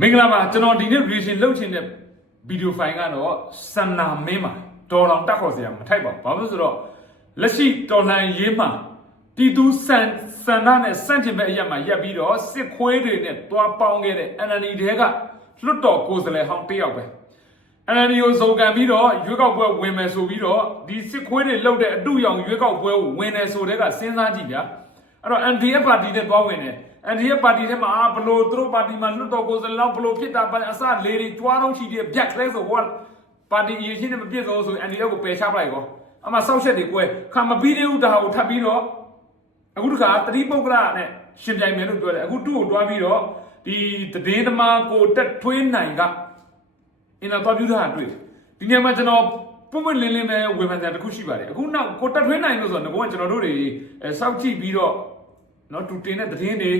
မင်္ဂလာပါကျွန်တော်ဒီနေ့ reaction လုပ်ချင်တဲ့ video file ကတော့စန္နာမင်းမှာတော်တော်တက်ခေါ်စရာမထိုက်ပါဘူးဘာလို့လဲဆိုတော့လက်ရှိတော်လှန်ရေးမှာတီတူစန်စန္ဒနဲ့စန့်ကျင်ဘက်အရက်မှာရက်ပြီးတော့စစ်ခွေးတွေနဲ့တွားပေါင်းခဲ့တဲ့ NLD တဲကလွတ်တော်ကိုယ်စားလှယ်ဟောင်းတစ်ယောက်ပဲ NLD ကိုစုံကံပြီးတော့ရွေးကောက်ပွဲဝင်မယ်ဆိုပြီးတော့ဒီစစ်ခွေးတွေလှုပ်တဲ့အတူရောင်ရွေးကောက်ပွဲကိုဝင်တယ်ဆိုတဲ့ကစဉ်းစားကြည့်ဗျာအဲ့တော့ NDF ပါတီနဲ့တွားဝင်တယ် NDF ပါတီထဲမှာအာဘလို့သူတို့ပါတီမှာလွတ်တော်ကိုယ်စားလှယ်လောက်ဘလို့ဖြစ်တာပါလဲအစလေးတွေတွားတော့ရှိတယ်ဗျက်ကလေးဆိုဟောပါတီအရေးချင်းနဲ့မပြည့်စုံဆိုရင် NDF ကိုပယ်ချပလိုက်ကောအမှစောက်ချက်တွေကွဲခါမပြီးသေးဘူးဒါကိုထပ်ပြီးတော့အခုတခါတတိပုဂ္ဂလနဲ့ရှင်ပြိုင်မယ်လို့ပြောတယ်အခုသူ့ကိုတွားပြီးတော့ဒီတည်င်းသမားကိုတက်ထွေးနိုင်ကအင်တာဗျူးတာတွေ့တယ်ဒီနေရာမှာကျွန်တော်ပုံမှန်လင်းလင်းပဲဝေဖန်တဲ့တစ်ခုရှိပါတယ်အခုနောက်ကိုတက်ထွေးနိုင်လို့ဆိုတော့ငါကကျွန်တော်တို့တွေအဲစောက်ကြည့်ပြီးတော့နော်တူတင်တဲ့တည်င်းတွေ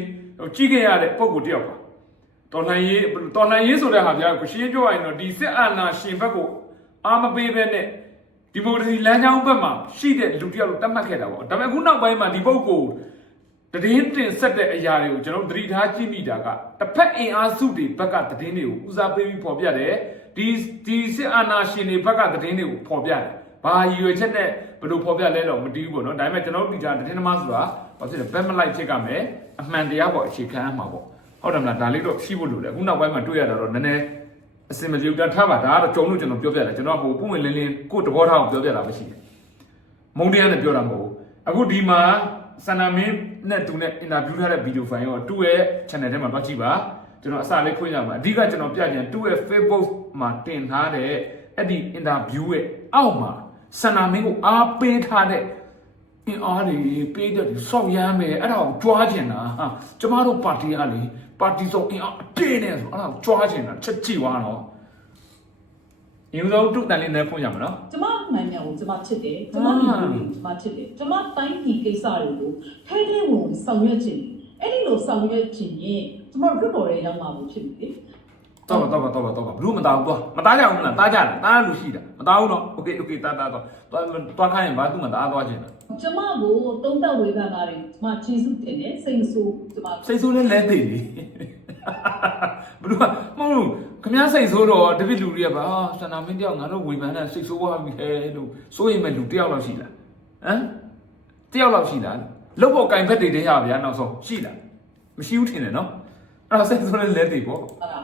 ကြည့်ခဲ့ရတဲ့ပုံကိုတယောက်ပါတော်လှန်ရေးတော်လှန်ရေးဆိုတဲ့ဟာဗျာကိုရှင်းပြောရရင်တော့ဒီစစ်အာဏာရှင်ဘက်ကိုအာမပေးပဲနဲ့ဒီမိုကရေစီလမ်းကြောင်းဘက်မှာရှိတဲ့လူတစ်ယောက်လို့တတ်မှတ်ခဲ့တာပေါ့ဒါပေမဲ့အခုနောက်ပိုင်းမှာဒီပုဂ္ဂိုလ်တည်င်းတင်ဆက်တဲ့အရာတွေကိုကျွန်တော်တို့သတိထားကြည့်မိတာကတစ်ဖက်အင်အားစုတွေဘက်ကတည်င်းတွေကိုဦးစားပေးပြီးဖော်ပြတယ်ဒီဒီစစ်အာဏာရှင်တွေဘက်ကတည်င်းတွေကိုဖော်ပြတယ်ဘာရည်ရွယ်ချက်နဲ့ဘယ်လိုဖော်ပြလဲတော့မတည်ဘူးပေါ့နော်ဒါပေမဲ့ကျွန်တော်တို့ဒီကြားတည်င်းသမားဆိုတာ ဘာဖြစ်လဲဘက်မလိုက်ဖြစ်ကမယ်အမှန်တရားပေါ့အခြေခံအမှာပေါ့ဟုတ်တယ်မလားဒါလေးတော့ရှိဖို့လိုတယ်အခုနောက်ပိုင်းမှာတွေ့ရတာတော့နည်းနည်းအစင်မပြေဘူးဒါထားပါဒါကတော့ကြုံလို့ကျွန်တော်ပြောပြတယ်ကျွန်တော်ဟိုပုံဝင်လင်းလင်းကိုယ့်တဘောထားကိုပြောပြတာပဲရှိတယ်မုံတရားနဲ့ပြောတာမဟုတ်ဘူးအခုဒီမှာစန္ဒမင်းနဲ့သူနဲ့အင်တာဗျူးထားတဲ့ဗီဒီယိုဖိုင်ရောသူ့ရဲ့ channel ထဲမှာတွားကြည့်ပါကျွန်တော်အစလေးခွင့်ရမှာအဓိကကျွန်တော်ပြချင်သူ့ရဲ့ Facebook မှာတင်ထားတဲ့အဲ့ဒီအင်တာဗျူးရဲ့အောက်မှာစန္ဒမင်းကိုအားပေးထားတဲ့ အင်အားတွေပေးတဲ့ဆောက်ရမ်းမယ်အဲ့ဒါကိုကြွားချင်တာဟာကျမတို့ပါတီကလေပါတီဆိုအင်အားအပြည့်နဲ့ဆိုအဲ့ဒါကိုကြွားချင်တာချက်ကြည့်သွားတော့ဒီလိုတူတန်လေးနဲ့ဖွင့်ရမှာနော်ကျမမှန်မြောင်ကိုကျမချစ်တယ်ကျမဒီလူတွေကိုကျမချစ်တယ်ကျမတိုင်းပြည်ကိစ္စတွေကိုထဲထဲဝင်ဝင်ဆောင်ရွက်ခြင်းအဲ့ဒီလိုဆောင်ရွက်ခြင်းရင်ကျမတို့တော်ရဲရောက်မှာလို့ဖြစ်ပြီလေ တော့တော့တော့တော့တော့ဘလူးမသားဘူးတော့မသားကြဘူးမလားသားကြတယ်သားလူရှိတာမသားဘူးတော့โอเคโอเคသားသားတော့တော့တော့ခိုင်းရင်ဘာသူ့မသားသွားခြင်းလဲ ကျမကိုသုံးသက်ဝေဖန်တာတွေကျမကျေးဇူးတင်တယ်စိတ်ဆိုးကျမ စိတ်ဆိုးလဲလဲသိလေဘလူးကမဟုတ်ဘူးခမည်းစိတ်ဆိုးတော့တပည့်လူတွေကပါစန္ဒမင်းတယောက်ငါတို့ဝေဖန်တဲ့စိတ်ဆိုးသွားပြီဟဲ့လို့စိုးရင်မဲ့လူတယောက်လောက်ရှိလားဟမ်တယောက်လောက်ရှိလားလုတ်ဖို့ကင်ဖက်တွေတည်းရဗျာနောက်ဆုံးရှိလားမရှိဘူးထင်တယ်နော်အဲ့တော့စိတ်ဆိုးလဲလဲသိပေါ့ အဲ့ဒါ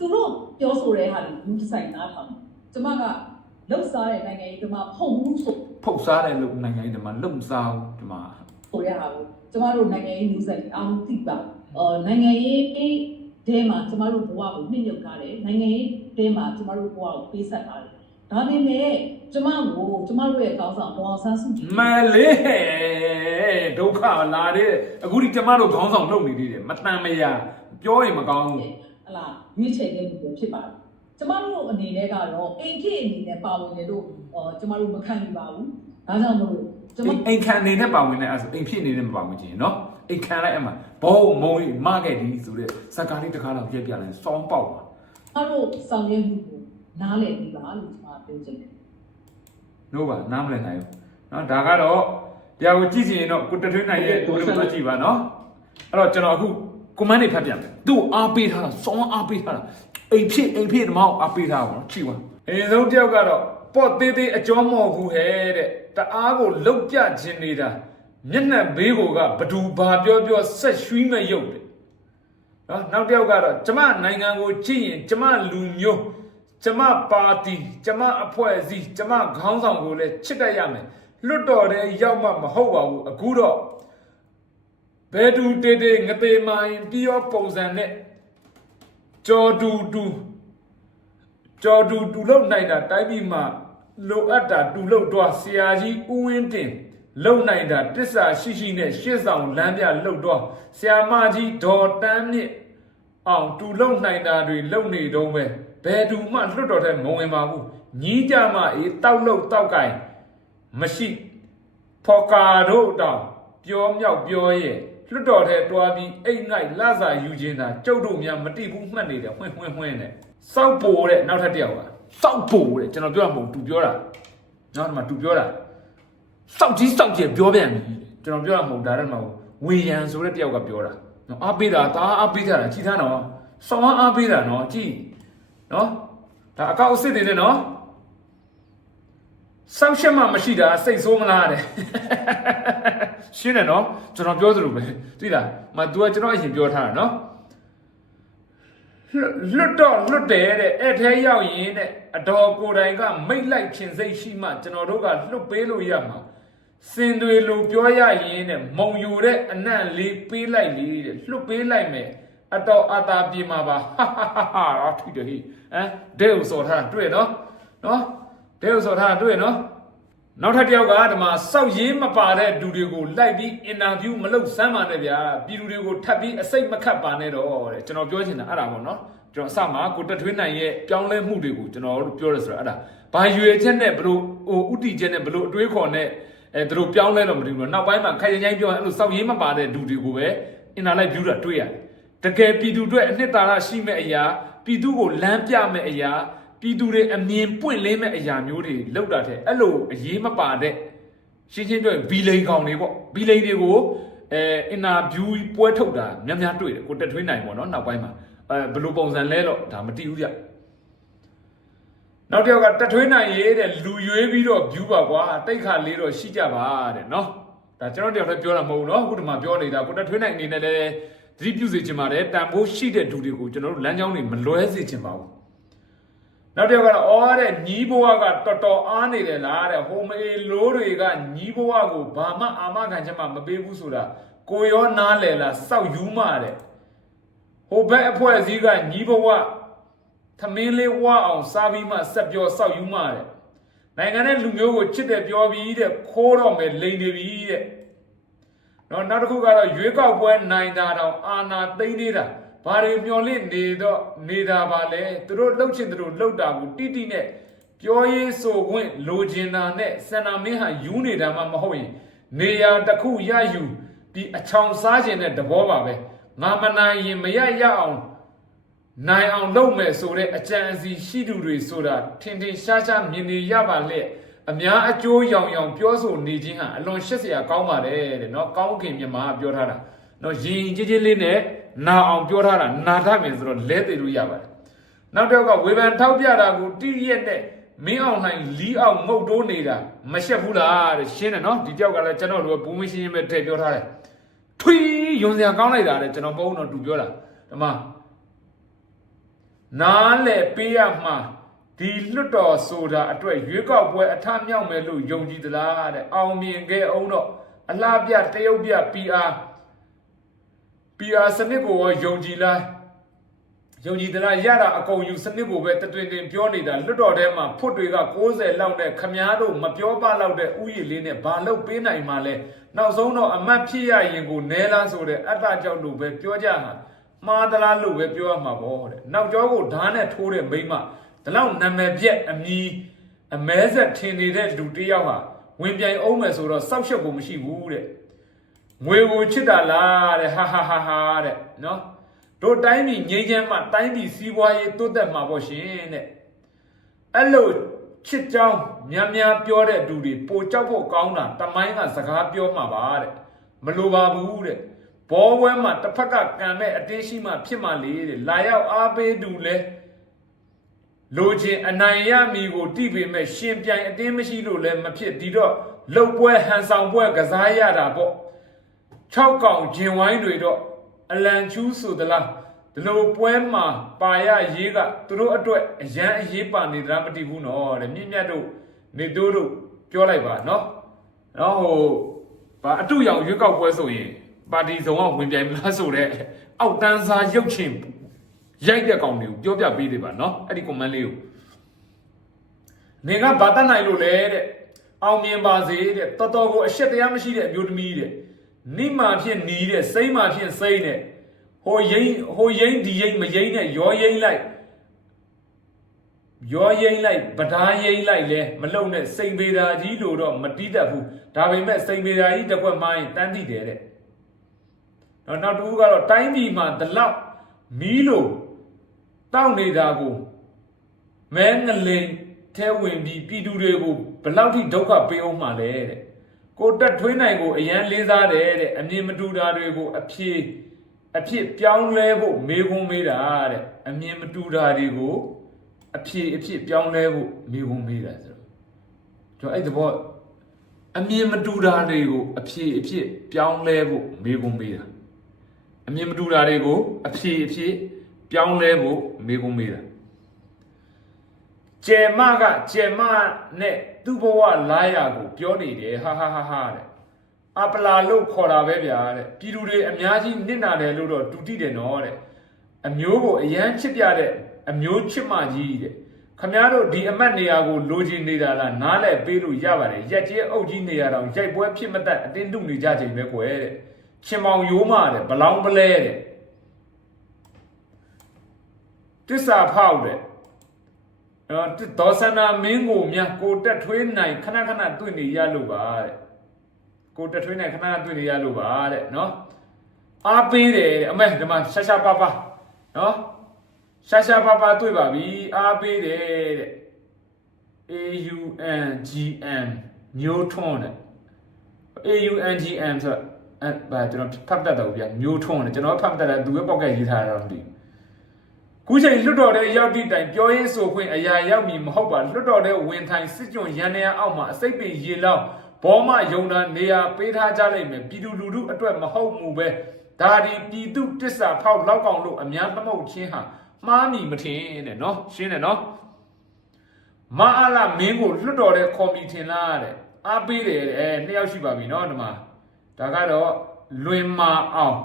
သူတို့ပြောဆိုတဲ့ဟာတွေဘူးဆိုင်နားထောင်ကျမကလှုပ်ရှားတဲ့နိုင်ငံရေးကမှဖုံမှုဆိုဖုတ်စားတဲ့လူနိုင်ငံကြီးဒီမှာလုံစားဘူးဒီမှာဆိုရတာကိုကျမတို့နိုင်ငံရေး news တွေအားလုံးသိပါအော်နိုင်ငံရေးကိတဲမှာကျမတို့ဘဝကိုနှိမ့်ညွတ်ထားတယ်နိုင်ငံရေးတဲမှာကျမတို့ဘဝကိုပေးဆက်ထားတယ်ဒါပေမဲ့ကျမကိုကျမတို့ရဲ့ကောင်းဆောင်ဘောအောင်ဆန်းစုကြည်မလေးဒုက္ခလာတဲ့အခုဒီကျမတို့ခေါင်းဆောင်လုပ်နေသေးတယ်မတန်မရပြောရင်မကောင်းဘူး ဟလာရွေးချယ်ခဲ့မှုပဲဖြစ်ပါတယ်ကျမတို့အနေနဲ့ကတော့အိမ်ဖြစ်အနေနဲ့ပါဝင်တယ်လို့အော်ကျမတို့မခံယူပါဘူးဒါကြောင့်မလို့ကျမအိမ်ခံအနေနဲ့ပါဝင်တဲ့အဲဆိုအိမ်ဖြစ်အနေနဲ့မပါဝင်ချင်နော်အိမ်ခံလိုက်အမှဘောမုံကြီးမခဲ့ဒီဆိုတဲ့စကားလေးတစ်ခါတော့ပြက်ပြလိုက်စောင်းပေါက်ပါကျမတို့ဆောင်ရွက်မှုကိုနားလည်ပြီးပါလို့ကျမပြောချင်တယ်လို့ပါနားမလည်နိုင်ဘူးနော်ဒါကတော့တရားကိုကြည့်စီရင်တော့ကိုတထွေးနိုင်ရဲ့ကိုယ်တို့ကြည့်ပါနော်အဲ့တော့ကျွန်တော်အခု ကွန်မန့်တွေဖတ်ပြန်မယ်သူ့အားပေးထားတာစောင်းအားပေးထားတာအိမ်ဖြစ်အိမ်ဖြစ်ဒီမောက်အားပေးထားပါတော့ကြည့်ပါအရင်ဆုံးတယောက်ကတော့ပေါ့သေးသေးအကျော်မော်ဘူးဟဲ့တဲ့တအားကိုလုတ်ပြခြင်းနေတာမျက်နှာဘေးကိုကဘဒူဘာပြောပြောဆက်ရွှီးမဲ့ရုပ်တဲ့နော်နောက်တစ်ယောက်ကတော့ကျမနိုင်ငံကိုကြည့်ရင်ကျမလူမျိုးကျမပါတီကျမအဖွဲ့အစည်းကျမခေါင်းဆောင်ကိုလည်းချစ်တတ်ရမယ်လွတ်တော်တဲ့ရောက်မှမဟုတ်ပါဘူးအခုတော့ ဘယ်တူတေတေငပေမိုင်းပြီးရောပုံစံနဲ့ကြော်တူတူကြော်တူတူလုံနိုင်တာတိုင်းပြည်မှာလိုအပ်တာတူလုံတော့ဆရာကြီးဦးဝင်းတင်လုံနိုင်တာတစ္ဆာရှိရှိနဲ့ရှေ့ဆောင်လမ်းပြလုံတော့ဆရာမကြီးဒေါ်တန်းမြင့်အောင်တူလုံနိုင်တာတွေလုံနေတော့ပဲဘယ်သူမှလွတ်တော်တဲ့မဝင်ပါဘူးညီးကြမှအေးတောက်လုံတောက်ကင်မရှိဖော်ကာတို့တောင်ပြောမြောက်ပြောရဲ့ လွတ်တော်တဲ့တွားပြီးအိတ်ငိုက်လစာယူခြင်းသာကျုပ်တို့များမတိဘူးမှတ်နေတယ်ဝှင်းဝှင်းဝှင်းနဲ့စောက်ပိုတဲ့နောက်ထပ်တစ်ယောက်ကစောက်ပိုတဲ့ကျွန်တော်ပြောမှာမဟုတ်သူပြောတာနောက်ဒီမှာသူပြောတာစောက်ကြီးစောက်ကြီးပြောပြန်ပြီကျွန်တော်ပြောတာမဟုတ်ဒါလည်းမဟုတ်ဝေယံဆိုတဲ့တစ်ယောက်ကပြောတာနော်အားပေးတာဒါအားပေးကြတာကြည်ထားတော့ဆောင်းအားပေးတာနော်ကြည့်နော်ဒါအကောက်အစ်စ်တွေနဲ့နော် ဆောက်ရှက်မှမရှိတာစိတ်ဆိုးမလားတဲ့ရှင်းတယ်နော်ကျွန်တော်ပြောသလိုပဲသိလားမ तू ကကျွန်တော်အရင်ပြောထားတာနော်လွတ်တော့လွတ်တယ်တဲ့အဲ့ထဲရောက်ရင်တဲ့အတော်ကိုယ်တိုင်ကမိတ်လိုက်ခြင်းစိတ်ရှိမှကျွန်တော်တို့ကလွတ်ပေးလို့ရမှာစင်တွေလိုပြောရရင်တဲ့မုံယူတဲ့အနံ့လေးပေးလိုက်လေတဲ့လွတ်ပေးလိုက်မယ်အတော်အတာပြေမှာပါဟာဟာဟာဟာအော်ထိတယ်ဟိဟမ်ဒဲဥစော်ထားတွေ့နော်နော် ဒဲဥစော်ထားတွေ့နော်နောက်ထပ်တစ်ယောက်ကဒီမှာစောက်ရေးမပါတဲ့လူတွေကိုလိုက်ပြီးအင်တာဗျူးမလုပ်စမ်းပါနဲ့ဗျာပြည်သူတွေကိုထပ်ပြီးအစိတ်မခတ်ပါနဲ့တော့တဲ့ကျွန်တော်ပြောချင်တာအဲ့ဒါပေါ့နော်ကျွန်တော်အစမှာကိုတက်ထွေးနိုင်ရဲ့ပြောင်းလဲမှုတွေကိုကျွန်တော်တို့ပြောရဆိုတော့အဲ့ဒါဘာရွေချက်နဲ့ဘလို့ဟိုဥတီချက်နဲ့ဘလို့အတွေးခေါ်နဲ့အဲသူတို့ပြောင်းလဲတော့မသိဘူးတော့နောက်ပိုင်းမှာခိုင်ရင်ချိုင်းပြောရင်အဲ့လိုစောက်ရေးမပါတဲ့လူတွေကိုပဲအင်တာလိုက်ဗျူးတာတွေ့ရတယ်တကယ်ပြည်သူတွေအနှစ်သာရရှိမဲ့အရာပြည်သူကိုလမ်းပြမဲ့အရာ ပြည်သူတွေအမြင်ပွင့်လင်းမဲ့အရာမျိုးတွေလောက်တာတဲ့အဲ့လိုအရေးမပါတဲ့ရှင်းရှင်းပြောရင်ဘီလိန်ကောင်တွေပေါ့ဘီလိန်တွေကိုအဲအင်တာဗျူးပွဲထုတ်တာများများတွေ့တယ်ကိုတက်ထွေးနိုင်ပေါ့နော်နောက်ပိုင်းမှာအဲဘယ်လိုပုံစံလဲတော့ဒါမတိဘူးကြနောက်တစ်ယောက်ကတက်ထွေးနိုင်ရေးတဲ့လူရွေးပြီးတော့ဗျူးပါကွာတိတ်ခါလေးတော့ရှိကြပါတဲ့နော်ဒါကျွန်တော်တယောက်တည်းပြောတာမဟုတ်ဘူးနော်အခုဒီမှာပြောနေတာကိုတက်ထွေးနိုင်အနေနဲ့လည်းသတိပြုစေချင်ပါတယ်တန်ဖိုးရှိတဲ့သူတွေကိုကျွန်တော်တို့လမ်းကြောင်းတွေမလွဲစေချင်ပါဘူး နောက်တစ်ယောက်ကတော့အော်တဲ့ညီးဘဝကတော်တော်အားနေတယ်လားတဲ့ဟိုမေလိုးတွေကညီးဘဝကိုဘာမှအာမခံချက်မှမပေးဘူးဆိုတာကိုရောနားလဲလားစောက်ယူမှတဲ့ဟိုဘက်အဖွဲ့အစည်းကညီးဘဝသမင်းလေးဝအောင်စားပြီးမှဆက်ပြောစောက်ယူမှတဲ့နိုင်ငံရဲ့လူမျိုးကိုချစ်တယ်ပြောပြီးတဲ့ခိုးတော့မယ်လိန်နေပြီတဲ့နော်နောက်တစ်ခုကတော့ရွေးကောက်ပွဲနိုင်တာတောင်အာနာသိမ့်နေတာ ဘာတွေမျော်လင့်နေတော့နေတာပါလဲသူတို့လှုပ်ချင်သူတို့လှုပ်တာကိုတိတိနဲ့ပြောရေးဆိုခွင့်လိုချင်တာနဲ့စန္ဒမင်းဟာယူနေတာမှမဟုတ်ရင်နေရာတစ်ခုရယူဒီအချောင်စားခြင်းတဲ့သဘောပါပဲငါမနိုင်ရင်မရရအောင် နိုင်အောင်လုပ်မယ်ဆိုတဲ့အကြံအစီရှိသူတွေဆိုတာထင်ထင်ရှားရှားမြင်နေရပါလေအများအကျိုးရောင်ရောင်ပြောဆိုနေခြင်းဟာအလွန်ရှက်စရာကောင်းပါတယ်တဲ့เนาะကောင်းခင်မြန်မာကပြောထားတာเนาะရင်ကြီးကြီးလေးနဲ့ နာအောင်ပြောထားတာနာထမင်ဆိုတော့လဲသိလို့ရပါတယ်နောက်တစ်ယောက်ကဝေဖန်ထောက်ပြတာကိုတိရက်နဲ့မင်းအောင်နိုင်လီအောင်ငုတ်တိုးနေတာမရှက်ဘူးလားတဲ့ရှင်းတယ်နော်ဒီတယောက်ကလည်းကျွန်တော်တို့ဘူးမရှင်းရင်ပဲထည့်ပြောထားတယ်ထွီးယွန်စရာကောင်းလိုက်တာတဲ့ကျွန်တော်ပုံတော့တူပြောတာဓမ္မနားလေပေးရမှာဒီလွတ်တော်ဆိုတာအတွက်ရွေးကောက်ပွဲအထမြောက်မယ်လို့ယုံကြည်သလားတဲ့အောင်မြင်ခဲ့အောင်တော့အလားပြတရုပ်ပြ PR PR စနစ်ကိုရောယုံကြည်လားယုံကြည်သလားရတာအကုန်ယူစနစ်ကိုပဲတတွင်တွင်ပြောနေတာလွတ်တော်ထဲမှာဖွတ်တွေက60လောက်နဲ့ခမားတို့မပြောပလောက်တဲ့ဥယျာဉ်လေးနဲ့ဘာလို့ပေးနိုင်မှာလဲနောက်ဆုံးတော့အမတ်ဖြစ်ရရင်ကိုနဲလားဆိုတဲ့အတ္တကြောင့်လို့ပဲပြောကြမှာမှားသလားလို့ပဲပြောရမှာပေါ့တဲ့နောက်ကျောကိုဓာတ်နဲ့ထိုးတဲ့မိမဒီလောက်နာမည်ပြက်အမီအမဲဆက်ထင်နေတဲ့လူတစ်ယောက်ဟာဝင်ပြိုင်အောင်မယ်ဆိုတော့စောက်ရှက်ကိုမရှိဘူးတဲ့ ငွေကိုချစ်တာလားတဲ့ဟာဟာဟာဟာတဲ့နော်တို့တိုင်းပြည်ငြိမ်းချမ်းမှတိုင်းပြည်စီးပွားရေးတိုးတက်မှာပေါ့ရှင်တဲ့အဲ့လိုချစ်ကြောင်းများများပြောတဲ့လူတွေပိုကြောက်ဖို့ကောင်းတာတမိုင်းကစကားပြောမှာပါတဲ့မလိုပါဘူးတဲ့ဘောဝဲမှာတစ်ဖက်ကကံမဲ့အတင်းရှိမှဖြစ်မှလေတဲ့လာရောက်အားပေးသူလဲလိုချင်အနိုင်ရမီကိုတိပေမဲ့ရှင်ပြိုင်အတင်းမရှိလို့လည်းမဖြစ်ဒီတော့လှုပ်ပွဲဟန်ဆောင်ပွဲကစားရတာပေါ့ 6កောင်ဂျင်ဝိုင်းတွေတော့အလံချူးဆိုသလားဒီလိုပွဲမှာပါရရေးကသူတို့အတွက်အရန်အရေးပါနေသလားမသိဘူးနော်တဲ့မြင့်မြတ်တို့နေတို့တို့ပြောလိုက်ပါနော်နော်ဟိုဘာအတူရောင်ရွေးကောက်ပွဲဆိုရင်ပါတီစုံကဝင်ပြိုင်မလားဆိုတော့အောက်တန်းစားရုပ်ချင်းရိုက်တဲ့ကောင်တွေကိုပြောပြပေးသေးပါနော်အဲ့ဒီ comment လေးကိုနေကဘာတတ်နိုင်လို့လဲတဲ့အောင်မြင်ပါစေတဲ့တော်တော်ကိုအရှက်တရားမရှိတဲ့အမျိုးသမီးတဲ့ နိမာဖြစ်နီးတဲ့စိမ့်မာဖြစ်စိမ့်တဲ့ဟိုရင်ဟိုရင်ဒီရင်မရင်နဲ့ရောရင်လိုက်ရောရင်လိုက်ဗဒါရင်လိုက်လဲမလုံနဲ့စိန်ပေတာကြီးလို့တော့မတီးတတ်ဘူးဒါပေမဲ့စိန်ပေတာကြီးတစ်ခွက်မိုင်းတန်းတိတယ်တဲ့နောက်နောက်တစ်ခုကတော့တိုင်းပြည်မှာဒီလောက်မီးလို့တောက်နေတာကိုမဲငလိန်ထဲဝင်ပြီးပြည်သူတွေကိုဘယ်လောက်ထိဒုက္ခပေးအောင်မှလဲတဲ့ ကိုတက်ထွေးနိုင်ကိုအရန်လေးစားတယ်တဲ့အမြင်မတူတာတွေကိုအပြေအဖြစ်ပြောင်းလဲဖို့မေးခွန်းမေးတာတဲ့အမြင်မတူတာတွေကိုအဖြစ်အဖြစ်ပြောင်းလဲဖို့မေးခွန်းမေးတာဆိုတော့ကျွန်တော်အဲ့ဒီဘောအမြင်မတူတာတွေကိုအဖြစ်အဖြစ်ပြောင်းလဲဖို့မေးခွန်းမေးတာအမြင်မတူတာတွေကိုအဖြစ်အဖြစ်ပြောင်းလဲဖို့မေးခွန်းမေးတာကျဲမကကျဲမနဲ့ သူ့ဘဝလာရကိုပြောနေတယ်ဟာဟာဟာဟာတဲ့အပလာလို့ခေါ်တာပဲဗျာတဲ့ပြည်သူတွေအများကြီးနစ်နာတယ်လို့တော့တူတိတယ်နော်တဲ့အမျိုးကိုအရန်ချစ်ပြတဲ့အမျိုးချစ်မကြီးတဲ့ခမားတို့ဒီအမတ်နေရာကိုလိုချင်နေတာလားနားလဲပေးလို့ရပါတယ်ရက်ကျဲအုပ်ကြီးနေရာတော့ရိုက်ပွဲဖြစ်မတတ်အတင်းလူနေကြချိန်ပဲကွယ်တဲ့ချင်းမောင်ရိုးမတဲ့ဘလောင်းပလဲတဲ့တစ္ဆာဖောက်တဲ့ နော်ဒေါ်စနာမင်းကိုမြကိုတက်ထွေးနိုင်ခဏခဏတွေ့နေရလို့ပါတဲ့ကိုတက်ထွေးနဲ့ခဏတွေ့နေရလို့ပါတဲ့နော်အားပေးတယ်တဲ့အမေဒီမှာရှာရှာပါပါနော်ရှာရှာပါပါတွေ့ပါပြီအားပေးတယ်တဲ့ A U N G M မျိုးထွန်းတဲ့ A U N G M ဆိုတော့အဲ့ဘာကျွန်တော်ဖတ်တတ်တော့ဗျာမျိုးထွန်းတယ်ကျွန်တော်ဖတ်တတ်တယ်သူပဲပေါက်ကရေးထားတာတော့မသိဘူး ခုချိန်လွတ်တော်တဲ့ရောက်တိတိုင်ပြောရေးဆိုခွင့်အရာရောက်မည်မဟုတ်ပါလွတ်တော်တဲ့ဝင်ထိုင်စစ်ကြွရန်နေရအောက်မှာအစိတ်ပင်ရေလောင်းဘောမယုံတာနေရာပေးထားကြလိမ့်မယ်ပြည်သူလူထုအတွက်မဟုတ်မူပဲဒါဒီပြည်သူတစ္ဆာဖောက်လောက်ကောင်လို့အများသမုတ်ချင်းဟာမှားမိမထင်တဲ့နော်ရှင်းတယ်နော်မအားလာမင်းကိုလွတ်တော်တဲ့ကော်မီထင်လားတဲ့အားပေးတယ်တဲ့အဲနှစ်ယောက်ရှိပါပြီနော်ဒီမှာဒါကတော့လွင်မာအောင်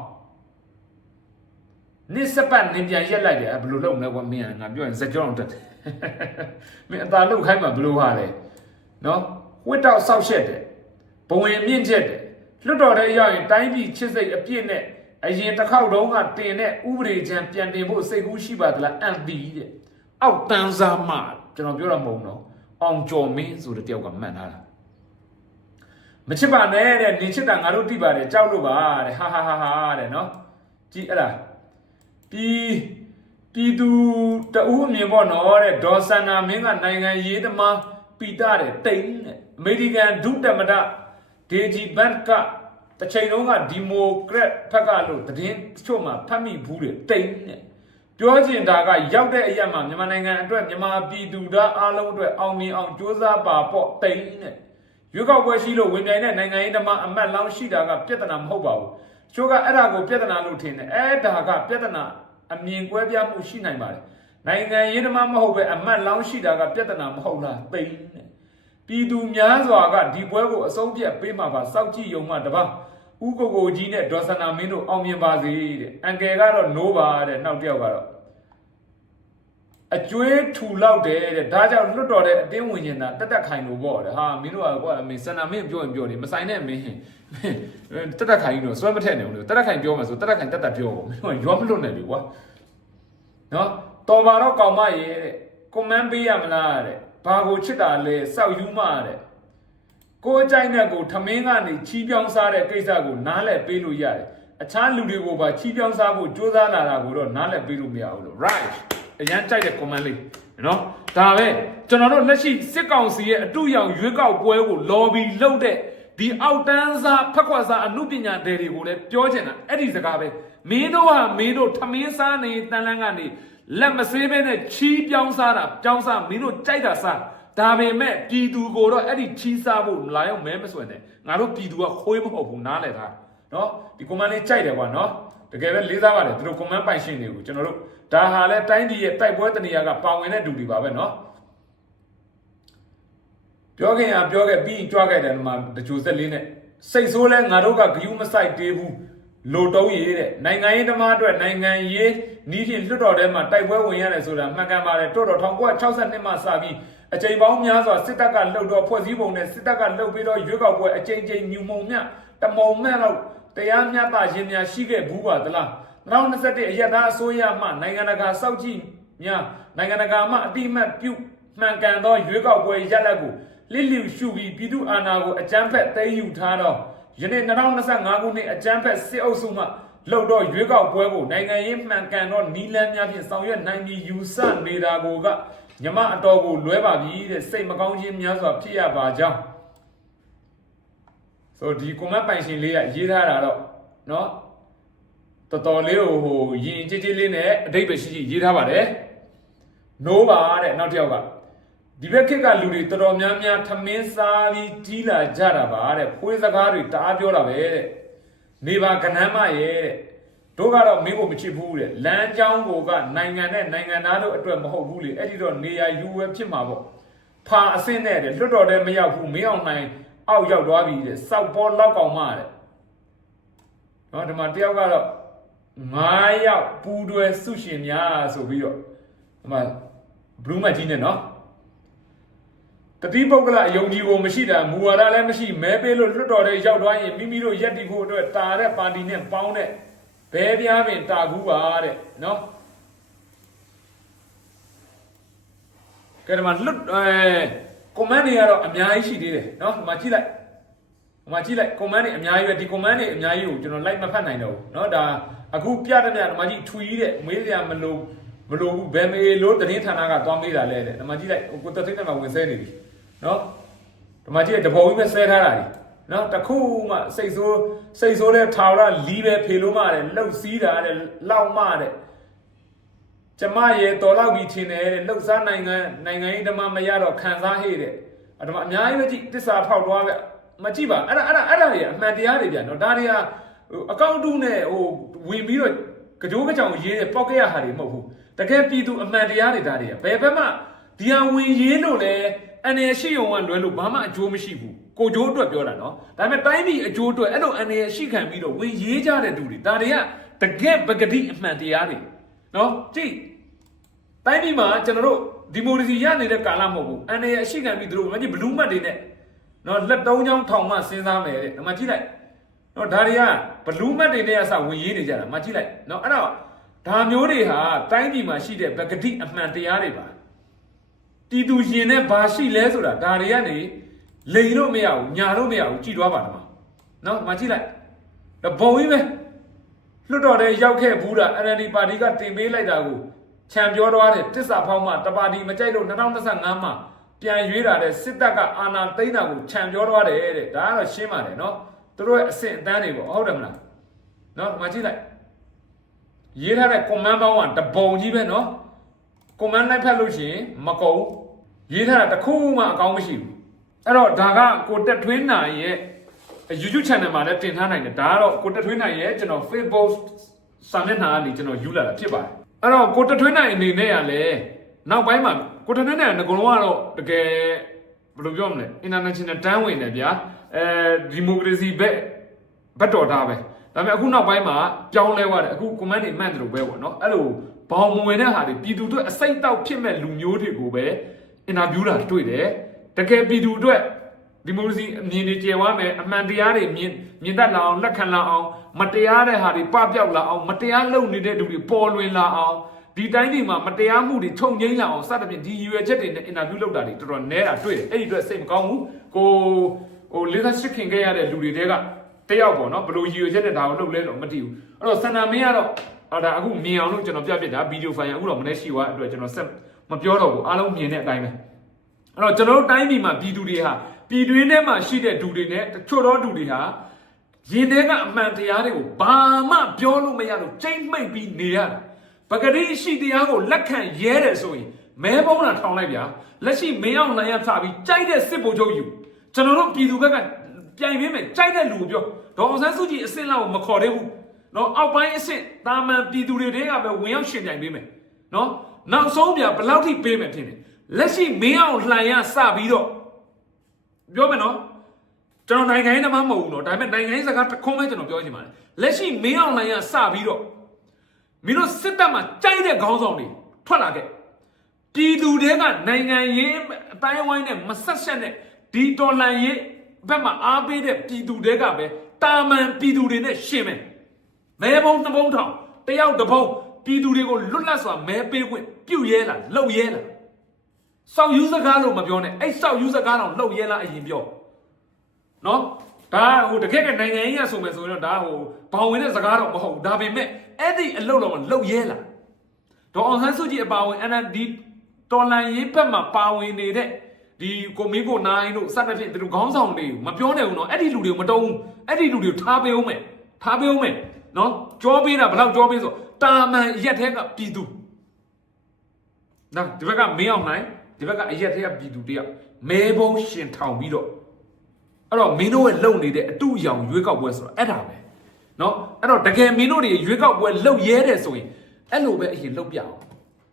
နစ်စပတ်နင်ပြန်ရက်လိုက်တယ်အဲဘယ်လိုလုပ်မလဲကွာမင်းကငါပြောရင်စကြောင်းတက်တယ်မင်းအသာလုတ်ခိုင်းမှာဘယ်လိုဟာလဲနော်ဝစ်တော့ဆောက်ရှက်တယ်ဘဝင်မြင့်ချက်တယ်လွတ်တော်တဲ့ရောက်ရင်တိုင်းပြည်ချစ်စိတ်အပြည့်နဲ့အရင်တစ်ခေါက်တုန်းကတင်တဲ့ဥပဒေချံပြန်တင်ဖို့စိတ်ကူးရှိပါသလားအန်တီတဲ့အောက်တန်းစားမကျွန်တော်ပြောတာမဟုတ်တော့အောင်ကျော်မင်းဆိုတဲ့တယောက်ကမှတ်ထားတာမချစ်ပါနဲ့တဲ့နေချစ်တာငါတို့သိပါတယ်ကြောက်လို့ပါတဲ့ဟာဟာဟာဟာတဲ့နော်ကြည်အဲ့ ဒါပြီးပြည်သူတအူးအမြင်ပေါ့နော်တဲ့ဒေါ်စန္နာမင်းကနိုင်ငံရေးသမားပီတာတဲ့တိန်တဲ့အမေရိကန်ဒုတမတဒေဂျီဘတ်ကတစ်ချိန်လုံးကဒီမိုကရက်ဖက်ကလို့သတင်းတချို့မှာဖတ်မိဘူးတဲ့တိန်တဲ့ပြောချင်တာကရောက်တဲ့အရက်မှာမြန်မာနိုင်ငံအတွက်မြန်မာပြည်သူသားအားလုံးအတွက်အောင်မြင်အောင်ကြိုးစားပါပေါ့တိန်တဲ့ရွေးကောက်ပွဲရှိလို့ဝင်ပြိုင်တဲ့နိုင်ငံရေးသမားအမတ်လောင်းရှိတာကပြဿနာမဟုတ်ပါဘူးချိုးကအဲ့ဒါကိုပြဿနာလို့ထင်တယ်အဲ့ဒါကပြဿနာ အမြင်ကွဲပြားမှုရှိနိုင်ပါတယ်နိုင်ငံရေးသမားမဟုတ်ပဲအမတ်လောင်းရှိတာကပြဿနာမဟုတ်လားတိန်တဲ့ပြည်သူများစွာကဒီပွဲကိုအဆုံးဖြတ်ပေးမှာပါစောက်ကြည့်ယုံမှတပါဥကိုကိုကြီးနဲ့ဒေါ်စနာမင်းတို့အောင်မြင်ပါစေတဲ့အန်ကယ်ကတော့နိုးပါတဲ့နောက်တစ်ယောက်ကတော့ အကျွေးထူလောက်တယ်တဲ့ဒါကြောင့်လွတ်တော်တဲ့အတင်းဝင်နေတာတက်တက်ခိုင်လို့ပေါ့တဲ့ဟာမင်းတို့ကကွာမင်းစနာမင်းပြောရင်ပြောတယ်မဆိုင်နဲ့မင်းတက်တက်ခိုင်လို့စွဲမထက်နေဘူးတက်တက်ခိုင်ပြောမှဆိုတက်တက်ခိုင်တက်တက်ပြောပေါ့မင်းကရွာမလွတ်နဲ့ပြီကွာနော်တော်ပါတော့ကောင်မရဲ့တဲ့ကွန်မန့်ပေးရမလားတဲ့ဘာကိုချစ်တာလဲစောက်ယူမတဲ့ကိုအကြိုက်နဲ့ကိုထမင်းကနေချီးပြောင်းစားတဲ့ကိစ္စကိုနားလည်ပေးလို့ရတယ်အခြားလူတွေကိုပါချီးပြောင်းစားဖို့ကြိုးစားလာတာကိုတော့နားလည်ပေးလို့မရဘူးလို့ right အရန်ကြိုက်တဲ့ comment လေးနော်ဒါပဲကျွန်တော်တို့လက်ရှိစစ်ကောင်စီရဲ့အတူရောင်ရွေးကောက်ပွဲကို lobby လုပ်တဲ့ဒီအောက်တန်းစားဖက်ခွက်စားအမှုပညာတွေတွေကိုလည်းပြောချင်တာအဲ့ဒီစကားပဲမင်းတို့ဟာမင်းတို့ထမင်းစားနေတန်လန်းကနေလက်မဆေးဘဲနဲ့ချီးပြောင်းစားတာပြောင်းစားမင်းတို့ကြိုက်တာစားဒါပေမဲ့ပြည်သူကိုတော့အဲ့ဒီချီးစားဖို့လာရောက်မဲမဆွဲနဲ့ငါတို့ပြည်သူကခွေးမဟုတ်ဘူးနားလည်သားနော်ဒီ comment လေးကြိုက်တယ်ကွာနော် တကယ်ပဲလေးစားပါတယ်သူတို့ comment ပိုင်ရှင်တွေကိုကျွန်တော်တို့ဒါဟာလဲတိုင်းပြည်ရဲ့တိုက်ပွဲတနေရာကပါဝင်တဲ့လူတွေပါပဲနော်ပြောခင်ကပြောခဲ့ပြီးကြွားခဲ့တယ်မှာတကြိုဆက်လေးနဲ့စိတ်ဆိုးလဲငါတို့ကဂယုမဆိုင်သေးဘူးလိုတုံးရည်တဲ့နိုင်ငံရေးသမားအတွက်နိုင်ငံရေးနီးဖြင့်လွတ်တော်ထဲမှာတိုက်ပွဲဝင်ရတယ်ဆိုတာမှန်ကန်ပါတယ်တော်တော်1962မှာစပြီးအချိန်ပေါင်းများစွာစစ်တပ်ကလှုပ်တော့ဖွဲ့စည်းပုံနဲ့စစ်တပ်ကလှုပ်ပြီးတော့ရွေးကောက်ပွဲအချိန်ချင်းညူမုံမြတမုံမဲ့တော့ တရားမျှတခြင်းများရှိခဲ့ဘူးပါသလား2021အရက်သားအစိုးရမှနိုင်ငံတကာစောက်ကြည့်များနိုင်ငံတကာမှအတိမတ်ပြုမှန်ကန်သောရွေးကောက်ပွဲရလဒ်ကိုလစ်လျူရှုပြီးပြည်သူအာဏာကိုအကြမ်းဖက်သိမ်းယူထားတော့ယနေ့2025ခုနှစ်အကြမ်းဖက်စစ်အုပ်စုမှလှုပ်တော့ရွေးကောက်ပွဲကိုနိုင်ငံရေးမှန်ကန်တော့နီလန်းများဖြင့်ဆောင်ရွက်နိုင်ပြီးယူဆနေတာကိုကညမအတော်ကိုလွဲပါပြီတဲ့စိတ်မကောင်းခြင်းများစွာဖြစ်ရပါကြောင်း ဆိုဒီကွန်မန့်ပိုင်ရှင်လေးကရေးထားတာတော့เนาะ တော်တော်လေးကိုဟိုရင်ကြည်ကြည်လေးနဲ့အတိတ်ပဲရှိရှိရေးထားပါတယ်နိုးပါတဲ့နောက်တစ်ယောက်ကဒီဘက်ခေတ်ကလူတွေတော်တော်များများထမင်းစားပြီးကြီးလာကြတာပါတဲ့ဖွေးစကားတွေတအားပြောတာပဲတဲ့နေပါကနမ်းမရဲ့တဲ့တို့ကတော့မင်းကိုမချစ်ဘူးတဲ့လမ်းကြောင်းကိုကနိုင်ငံနဲ့နိုင်ငံသားတို့အတွက်မဟုတ်ဘူးလေအဲ့ဒီတော့နေရာယူဝဲဖြစ်မှာပေါ့ဖာအဆင့်နဲ့တဲ့လွတ်တော်တဲ့မရောက်ဘူးမင်းအောင်နိုင် အောက်ရောက်သွားပြီတဲ့စောက်ပေါ်လောက်ကောင်မတဲ့နော်ဒီမှာတယောက်ကတော့9ယောက်ပူတွယ်စုရှင်များဆိုပြီးတော့ဒီမှာဘလူးမတ်ကြီးနဲ့နော်တတိပုဂ္ဂလအယုံကြည်ကိုမရှိတာမူဝါဒလည်းမရှိမဲပေးလို့လွတ်တော်တဲ့ရောက်သွားရင်မိမိတို့ရက်တည်ဖို့အတွက်တာတဲ့ပါတီနဲ့ပေါင်းတဲ့ဘဲပြားပင်တာကူးပါတဲ့နော်ကဲဒီမှာလွတ်အဲ ကွန်မန့်တွေကတော့အများကြီးရှိသေးတယ်နော်ဒီမှာကြည့်လိုက်ဒီမှာကြည့်လိုက်ကွန်မန့်တွေအများကြီးပဲဒီကွန်မန့်တွေအများကြီးကိုကျွန်တော်လိုက်မဖတ်နိုင်တော့ဘူးနော်ဒါအခုပြတဲ့မြတ်ဒီမှာကြည့်ထွီးတဲ့မေးစရာမလိုမလိုဘူးဘယ်မေလို့သတင်းဌာနကသွားမေးတာလဲတဲ့ဒီမှာကြည့်လိုက်ကိုတသိန်းနဲ့မှဝင်ဆဲနေပြီနော်ဒီမှာကြည့်တဘောကြီးပဲဆဲထားတာလေနော်တခုမှစိတ်ဆိုးစိတ်ဆိုးတဲ့ထာဝရလီးပဲဖေလို့မှတဲ့လှုပ်စည်းတာတဲ့လောက်မှတဲ့ ကျမရဲ့တော်လောက်ပြီးထင်တယ်တဲ့လှုပ်စားနိုင်ငံနိုင်ငံရေးဓမ္မမရတော့ခံစားဟေ့တဲ့အဓမ္မအများကြီးပဲကြည့်တစ္ဆာဖောက်သွားပဲမကြည့်ပါအဲ့ဒါအဲ့ဒါအဲ့ဒါတွေအမှန်တရားတွေပြန်နော်ဒါတွေကဟိုအကောင့်တူးနဲ့ဟိုဝင်ပြီးတော့ကြိုးကြောင်ရေးတဲ့ပောက်ကရဟာတွေမဟုတ်ဘူးတကယ်ပြည်သူအမှန်တရားတွေဒါတွေကဘယ်ဘက်မှဒီဟာဝင်ရေးလို့လဲအနေရှိုံကလွယ်လို့ဘာမှအကျိုးမရှိဘူးကိုကျိုးအတွက်ပြောတာနော်ဒါပေမဲ့တိုင်းပြည်အကျိုးအတွက်အဲ့လိုအနေရှိခံပြီးတော့ဝင်ရေးကြတဲ့သူတွေဒါတွေကတကယ်ပဂတိအမှန်တရားတွေ နော်ကြည့်တိုင်းပြည်မှာကျွန်တော်တို့ဒီမိုကရေစီရနေတဲ့ကာလမဟုတ်ဘူးအနေအရှိခံပြီးသူတို့မကြည့်ဘလူးမတ်တွေနဲ့နော်လက်တုံးချောင်းထောင်မှစဉ်းစားမယ်တဲ့ဒီမှာကြည့်လိုက်နော်ဒါတွေကဘလူးမတ်တွေနဲ့အစဝင်ရေးနေကြတာမကြည့်လိုက်နော်အဲ့တော့ဒါမျိုးတွေဟာတိုင်းပြည်မှာရှိတဲ့ပဂတိအမှန်တရားတွေပါတီတူရင်နဲ့ဘာရှိလဲဆိုတာဒါတွေကနေလိန်လို့မရဘူးညာလို့မရဘူးကြည်သွားပါတော့နော်မကြည့်လိုက်ဒါဘုံကြီးပဲ လွတ်တော်တဲ့ရောက်ခဲ့ဘူးတာ NLD ပါတီကတင်ပေးလိုက်တာကိုခြံပြောသွားတယ်တစ္ဆာဖောင်းမှတပါတီမကြိုက်လို့2025မှာပြန်ရွေးတာတဲ့စစ်တပ်ကအာဏာသိမ်းတာကိုခြံပြောသွားတယ်တဲ့ဒါကတော့ရှင်းပါတယ်နော်သူတို့ရဲ့အဆင့်အတန်းတွေပေါ့ဟုတ်တယ်မလားနော်မကြည့်လိုက်ရေးထားတဲ့ command ပေါင်းကတပုံကြီးပဲနော်ကွန်မန့်လိုက်ဖက်လို့ရှိရင်မကုန်ရေးထားတာတစ်ခုမှအကောင်းမရှိဘူးအဲ့တော့ဒါကကိုတက်ထွင်းနိုင်ရဲ့ YouTube channel မှာလည်းတင်ထားနိုင်တယ်ဒါကတော့ကိုတက်ထွင်းနိုင်ရဲ့ကျွန်တော် Facebook စာမျက်နှာကနေကျွန်တော်ယူလာတာဖြစ်ပါတယ်အဲ့တော့ကိုတက်ထွင်းနိုင်အနေနဲ့ကလည်းနောက်ပိုင်းမှာကိုတက်ထွင်းနိုင်ကငကုံလုံးကတော့တကယ်ဘယ်လိုပြောမလဲ international တန်းဝင်တယ်ဗျာအဲဒီမိုကရေစီဘက်ဘက်တော်သားပဲဒါပေမဲ့အခုနောက်ပိုင်းမှာပြောင်းလဲသွားတယ်အခု comment တွေမှန်တယ်လို့ပဲပေါ့နော်အဲ့လိုဘောင်မဝင်တဲ့ဟာတွေပြည်သူတို့အစိတ်တောက်ဖြစ်မဲ့လူမျိုးတွေကိုပဲအင်တာဗျူးတာတွေ့တယ်တကယ်ပြည်သူတို့ ဒီမိုကရေစီအမြင်တွေကျယ်ဝမယ်အမှန်တရားတွေမြင်မြင်တတ်လာအောင်လက်ခံလာအောင်မတရားတဲ့ဟာတွေပပျောက်လာအောင်မတရားလုပ်နေတဲ့လူတွေပေါ်လွင်လာအောင်ဒီတိုင်းဒီမှာမတရားမှုတွေထုံငိမ့်လာအောင်စသဖြင့်ဒီရည်ရွယ်ချက်တွေနဲ့အင်တာဗျူးလုပ်တာတွေတော်တော်နဲတာတွေ့တယ်အဲ့ဒီအတွက်စိတ်မကောင်းဘူးကိုဟိုလေးသက်ရှစ်ခင်ခဲ့ရတဲ့လူတွေတဲကတယောက်ပေါ့နော်ဘယ်လိုရည်ရွယ်ချက်နဲ့ဒါကိုလုပ်လဲတော့မသိဘူးအဲ့တော့စန္ဒာမင်းကတော့အော်ဒါအခုမြင်အောင်လို့ကျွန်တော်ပြပြတာဗီဒီယိုဖိုင်အခုတော့မနေ့ရှိသွားအတွက်ကျွန်တော်ဆက်မပြောတော့ဘူးအားလုံးမြင်တဲ့အတိုင်းပဲအဲ့တော့ကျွန်တော်တို့တိုင်းပြည်မှာပြည်သူတွေဟာ ပြည်တွင်းထဲမှာရှိတဲ့လူတွေနဲ့တချို့သောလူတွေဟာရင်ထဲကအမှန်တရားတွေကိုဘာမှပြောလို့မရလို့ချိန်မိတ်ပြီးနေရတယ်ပဂတိရှိတရားကိုလက်ခံရဲတယ်ဆိုရင်မဲဘုံတာထောင်လိုက်ဗျာလက်ရှိမင်းအောင်နိုင်ရဖပြီးကြိုက်တဲ့စစ်ဗိုလ်ချုပ်ယူကျွန်တော်တို့ပြည်သူဘက်ကပြိုင်ပေးမယ်ကြိုက်တဲ့လူကိုပြောဒေါအောင်ဆန်းစုကြည်အစ်စ်လောက်ကိုမခေါ်သေးဘူးနော်အောက်ပိုင်းအစ်စ်တာမန်ပြည်သူတွေတဲကပဲဝင်ရောက်ရှင်ပြိုင်ပေးမယ်နော်နောက်ဆုံးပြဘယ်လောက်ထိပေးမယ်ထင်တယ်လက်ရှိမင်းအောင်လှန်ရစပြီးတော့ ပြောမယ်နော်ကျွန်တော်နိုင်ငံရေးသမားမဟုတ်ဘူးနော်ဒါပေမဲ့နိုင်ငံရေးစကားတစ်ခုံးပဲကျွန်တော်ပြောချင်ပါတယ်လက်ရှိမင်းအောင်လှန်ရစပြီးတော့မင်းတို့စစ်တပ်မှာကြိုက်တဲ့ခေါင်းဆောင်တွေထွက်လာခဲ့ပြည်သူတွေကနိုင်ငံရေးအတိုင်းအဝိုင်းနဲ့မဆက်ဆက်နဲ့ဒီတော်လှန်ရေးဘက်မှာအားပေးတဲ့ပြည်သူတွေကပဲတာမန်ပြည်သူတွေနဲ့ရှင်မယ်မဲဘုံတစ်ဘုံထောင်တယောက်တစ်ဘုံပြည်သူတွေကိုလွတ်လပ်စွာမဲပေးခွင့်ပြုတ်ရဲလားလှုပ်ရဲလား စောက်ယူစကားလို့မပြောနဲ့အဲ့စောက်ယူစကားတော့လှုပ်ရဲလားအရင်ပြောနော်ဒါဟိုတကယ်ကနိုင်ငံရေးရဆိုမယ်ဆိုရင်တော့ဒါဟိုဘောင်ဝင်တဲ့စကားတော့မဟုတ်ဘူးဒါပေမဲ့အဲ့ဒီအလုပ်တော့မလှုပ်ရဲလားဒေါ်အောင်ဆန်းစုကြည်အပါဝင် NLD တော်လန်ရေးဘက်မှာပါဝင်နေတဲ့ဒီကိုမင်းကိုနိုင်တို့စသဖြင့်သူတို့ခေါင်းဆောင်တွေမပြောနိုင်ဘူးနော်အဲ့ဒီလူတွေကိုမတုံးဘူးအဲ့ဒီလူတွေကိုထားပေးအောင်မယ်ထားပေးအောင်မယ်နော်ကြောပေးတာဘယ်လောက်ကြောပေးဆိုတာမန်ရက်ထဲကပြည်သူနော်ဒီဘက်ကမင်းအောင်နိုင် ဒီဘက်ကအရက်ထဲကပြည်သူတယောက်မဲဘုံရှင်ထောင်ပြီးတော့အဲ့တော့မင်းတို့ရဲ့လုံနေတဲ့အတူရောင်ရွေးကောက်ပွဲဆိုတော့အဲ့ဒါပဲနော်အဲ့တော့တကယ်မင်းတို့တွေရွေးကောက်ပွဲလှုပ်ရဲတယ်ဆိုရင်အဲ့လိုပဲအရင်လှုပ်ပြအောင်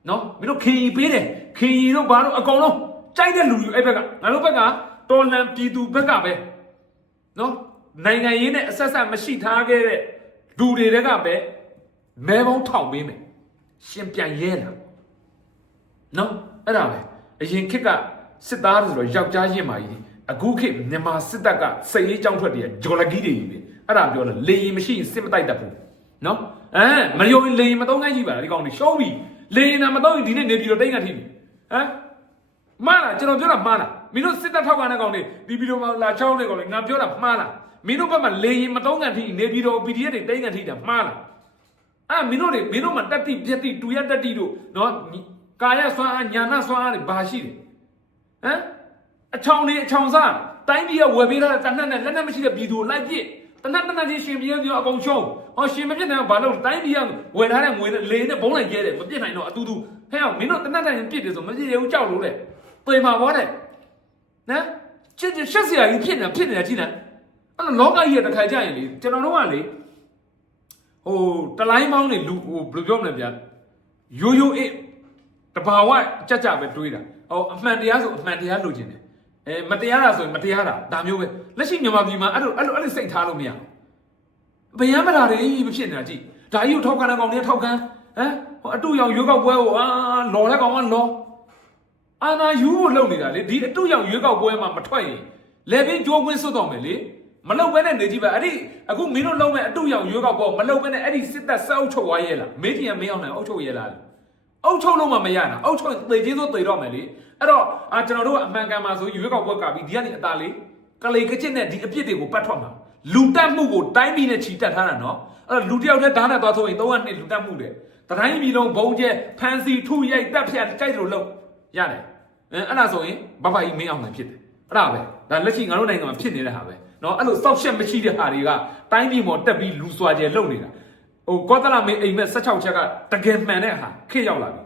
နော်မင်းတို့ခင်ရီပေးတယ်ခင်ရီတို့ဘာလို့အကောင်လုံးကြိုက်တဲ့လူတွေအဲ့ဘက်ကငါတို့ဘက်ကတော်လန်ပြည်သူဘက်ကပဲနော်နိုင်ငံရေးနဲ့အဆက်ဆက်မရှိထားခဲ့တဲ့လူတွေတက်ကပဲမဲပေါင်းထောင်ပေးမယ်ရှင်ပြန်ရဲလာနော်အဲ့ဒါပဲ အရင်ခေတ်ကစစ်သားတွေဆိုတော့ယောက်ျားရင်မာကြီးအခုခေတ်မြန်မာစစ်တပ်ကစိတ်ရေးကြောင်းထွက်တယ်ဂျော်လကြီးတွေကြီးပဲအဲ့ဒါပြောတယ်လေရင်မရှိရင်စစ်မတိုက်တတ်ဘူးနော်အဲမယုံရင်လေရင်မသုံးခိုင်းကြည့်ပါလားဒီကောင်တွေရှုံးပြီလေရင်ကမသုံးရင်ဒီနေ့နေပြီးတော့တိတ်ငါထိပြီဟမ်မှားလားကျွန်တော်ပြောတာမှားလားမင်းတို့စစ်တပ်ထောက်ခံတဲ့ကောင်တွေဒီဗီဒီယိုမှာလာချောင်းတဲ့ကောင်တွေငါပြောတာမှားလားမင်းတို့ဘက်မှာလေရင်မသုံးကန်ထိနေပြီးတော့ PDF တွေတိတ်ငါထိတာမှားလားအဲ့မင်းတို့တွေမင်းတို့မှာတက်တိပြက်တိတူရတက်တိတို့နော် ကာယဆွမ်းအားညာနာဆွမ်းအားတွေဘာရှိတယ်ဟမ်အချောင်တွေအချောင်စားတိုင်းပြည်ကဝယ်ပေးထားတဲ့တနက်နဲ့လက်နက်မရှိတဲ့ပြည်သူကိုလိုက်ပြစ်တနက်တနက်ချင်းရှင်ပြေးပြောအကုန်ရှုံးဟောရှင်မပြစ်နိုင်တော့ဘာလို့တိုင်းပြည်ကဝယ်ထားတဲ့ငွေနဲ့လေနဲ့ဘုံလိုက်ကျဲတယ်မပြစ်နိုင်တော့အတူတူဟဲ့အောင်မင်းတို့တနက်တိုင်းပြစ်တယ်ဆိုမပြစ်ရဘူးကြောက်လို့တဲ့ပေမှာဘောတဲ့နော်ချစ်ချစ်ရှက်စရာကြီးဖြစ်နေတာဖြစ်နေတာကြည့်နေအဲ့တော့လောကကြီးကတစ်ခါကြရင်လေကျွန်တော်တို့ကလေဟိုတလိုင်းမောင်းနေလူဟိုဘယ်လိုပြောမလဲဗျာရိုးရိုးအေး တဘာဝကြကြပဲတွေးတာဟိုအမှန်တရားဆိုအမှန်တရားလိုချင်တယ်အဲမတရားတာဆိုရင်မတရားတာဒါမျိုးပဲလက်ရှိမြန်မာပြည်မှာအဲ့လိုအဲ့လိုအဲ့လိုစိတ်ထားလို့မရဘူးဗျမ်းမလာတွေမဖြစ်နေတာကြည့်ဒါကြီးကိုထောက်ခံတဲ့ကောင်တွေထောက်ခံဟမ်ဟိုအတူရောင်ရွေးကောက်ပွဲကိုအာလော်တဲ့ကောင်ကလော်အာနာယူကိုလုံနေတာလေဒီအတူရောင်ရွေးကောက်ပွဲမှာမထွက်ရင်လေပင်ကြိုးကွင်းစွတ်တော်မယ်လေမလုံဘဲနဲ့နေကြည့်ပါအဲ့ဒီအခုမင်းတို့လုံမဲ့အတူရောင်ရွေးကောက်ပေါ့မလုံဘဲနဲ့အဲ့ဒီစစ်တပ်စအုပ်ချုပ်သွားရဲ့လားမေးကြည့်ရင်မင်းအောင်နိုင်အုပ်ချုပ်ရဲ့လား အုပ်ချုပ်လို့မှမရတာအုပ်ချုပ်သေချင်းဆိုသေတော့မယ်လေအဲ့တော့အာကျွန်တော်တို့ကအမှန်ကန်မှာဆိုရွေးကောက်ပွဲကပြီးဒီကနေအသာလေးကလေးကချစ်နဲ့ဒီအပြစ်တွေကိုပတ်ထွက်မှာလူတက်မှုကိုတိုင်းပြည်နဲ့ချီတက်ထားတာနော်အဲ့တော့လူတယောက်တည်းဓာတ်နဲ့သွားဆိုရင်၃နှစ်လူတက်မှုတယ်တိုင်းပြည်လုံးဘုံကျဲဖန်စီထုရိုက်တက်ဖြတ်ကြိုက်လို့လုံရတယ်အဲအဲ့ဒါဆိုရင်ဘဘကြီးမင်းအောင်နိုင်ဖြစ်တယ်အဲ့ဒါပဲဒါလက်ရှိငါတို့နိုင်ငံမှာဖြစ်နေတဲ့ဟာပဲနော်အဲ့လိုစောက်ရှက်မရှိတဲ့ဟာတွေကတိုင်းပြည်ပေါ်တက်ပြီးလူစွာကျဲလုံနေတာ ဟိုကောသလမင်းအိမ်မက်16ချက်ကတကယ်မှန်တဲ့ဟာခေတ်ရောက်လာပြီ